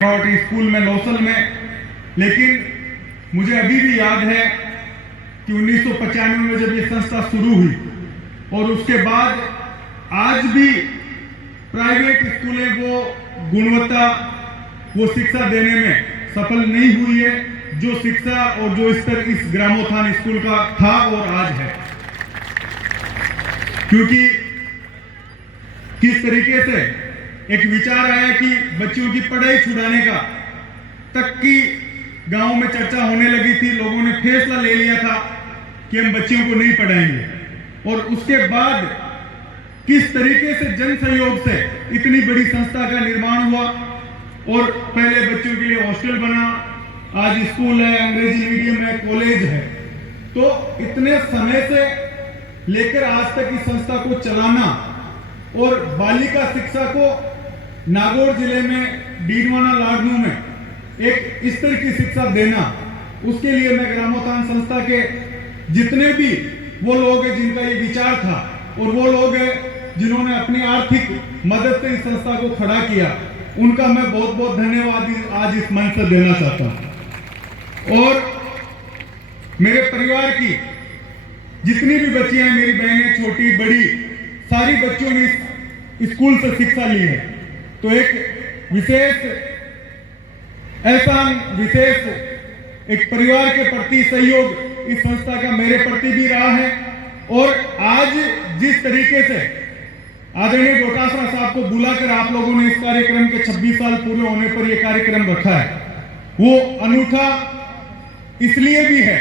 School में नौसल में। लेकिन मुझे अभी भी याद है कि 1995 में जब ये संस्था शुरू हुई और उसके बाद आज भी प्राइवेट स्कूलें वो गुणवत्ता वो शिक्षा देने में सफल नहीं हुई है जो शिक्षा और जो स्तर इस ग्रामोत्थान स्कूल का था और आज है। क्योंकि किस तरीके से एक विचार आया कि बच्चों की पढ़ाई छुड़ाने का तक की गांव में चर्चा होने लगी थी। लोगों ने फैसला ले लिया था कि हम बच्चों को नहीं पढ़ाएंगे और उसके बाद किस तरीके से जन सहयोग से इतनी बड़ी संस्था का निर्माण हुआ और पहले बच्चों के लिए हॉस्टल बना, आज स्कूल है, अंग्रेजी मीडियम है, कॉलेज है। तो इतने समय से लेकर आज तक इस संस्था को चलाना और बालिका शिक्षा को नागौर जिले में डीडवाना लाडनू में एक स्तर की शिक्षा देना, उसके लिए मैं ग्रामोत्थान संस्था के जितने भी वो लोग हैं जिनका ये विचार था और वो लोग हैं जिन्होंने अपनी आर्थिक मदद से इस संस्था को खड़ा किया, उनका मैं बहुत बहुत धन्यवाद आज इस मंच से देना चाहता हूं। और मेरे परिवार की जितनी भी बच्चियां हैं, मेरी बहनें छोटी बड़ी, सारी बच्चों ने इस स्कूल से शिक्षा ली है। तो एक विशेष एहसान, विशेष एक परिवार के प्रति सहयोग इस संस्था का मेरे प्रति भी रहा है। और आज जिस तरीके से आदरणीय डोटासरा साहब को बुलाकर आप लोगों ने इस कार्यक्रम के 26 साल पूरे होने पर यह कार्यक्रम रखा है, वो अनूठा इसलिए भी है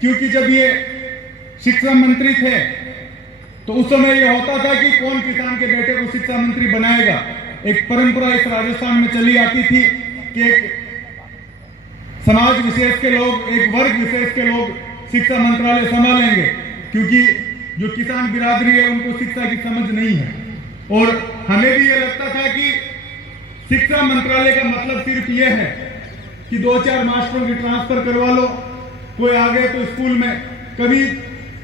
क्योंकि जब ये शिक्षा मंत्री थे तो उस समय यह होता था कि कौन किसान के बेटे को शिक्षा मंत्री बनाएगा। एक परंपरा इस राजस्थान में चली आती थी कि एक समाज विशेष के लोग, एक वर्ग विशेष के लोग शिक्षा मंत्रालय संभालेंगे, क्योंकि जो किसान बिरादरी है उनको शिक्षा की समझ नहीं है। और हमें भी यह लगता था कि शिक्षा मंत्रालय का मतलब सिर्फ यह है कि 2-4 मास्टरों की ट्रांसफर करवा लो, कोई आ गए तो स्कूल में कभी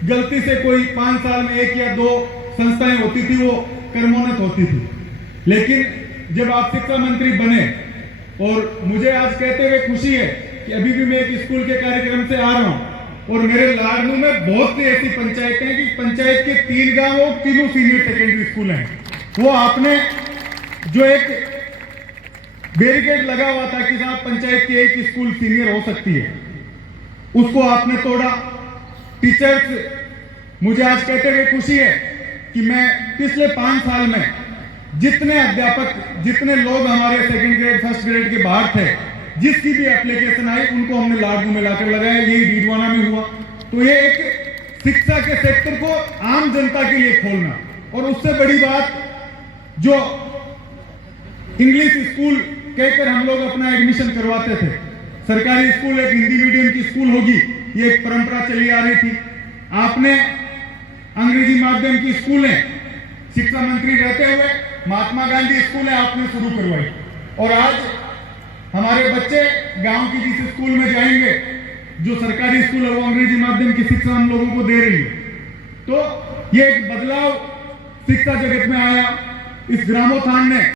गलती से कोई 5 साल में 1 या 2 संस्थाएं होती थी वो कर्मोन्नत होती थी। लेकिन जब आप शिक्षा मंत्री बने, और मुझे आज कहते हुए खुशी है कि अभी भी मैं एक स्कूल के कार्यक्रम से आ रहा हूं और मेरे लाडनू में बहुत सी ऐसी पंचायतें हैं कि पंचायत के 3 गांवों, तीनों सीनियर सेकेंडरी स्कूल हैं। वो आपने जो एक बैरिकेड लगा हुआ था कि साहब पंचायत की एक स्कूल सीनियर हो सकती है, उसको आपने तोड़ा। टीचर्स, मुझे आज कहते हुए खुशी है कि मैं पिछले 5 साल में जितने अध्यापक, जितने लोग हमारे सेकंड ग्रेड, फर्स्ट ग्रेड के बाहर थे, जिसकी भी एप्लीकेशन आई उनको हमने लाडनू में लाकर लगाया। यही डीडवाना में हुआ। तो ये एक शिक्षा के सेक्टर को आम जनता के लिए खोलना, और उससे बड़ी बात जो इंग्लिश स्कूल कहकर हम लोग अपना एडमिशन करवाते थे, सरकारी स्कूल एक हिंदी मीडियम की स्कूल होगी, ये एक परंपरा चली आ रही थी। आपने अंग्रेजी माध्यम की स्कूलें शिक्षा मंत्री रहते हुए महात्मा गांधी स्कूलें आपने शुरू करवाई, और आज हमारे बच्चे गांव की जिस स्कूल में जाएंगे, जो सरकारी स्कूल है वो अंग्रेजी माध्यम की शिक्षा हम लोगों को दे रही है। तो ये एक बदलाव शिक्षा जगत में आया इस ग्रामोत्थान ने।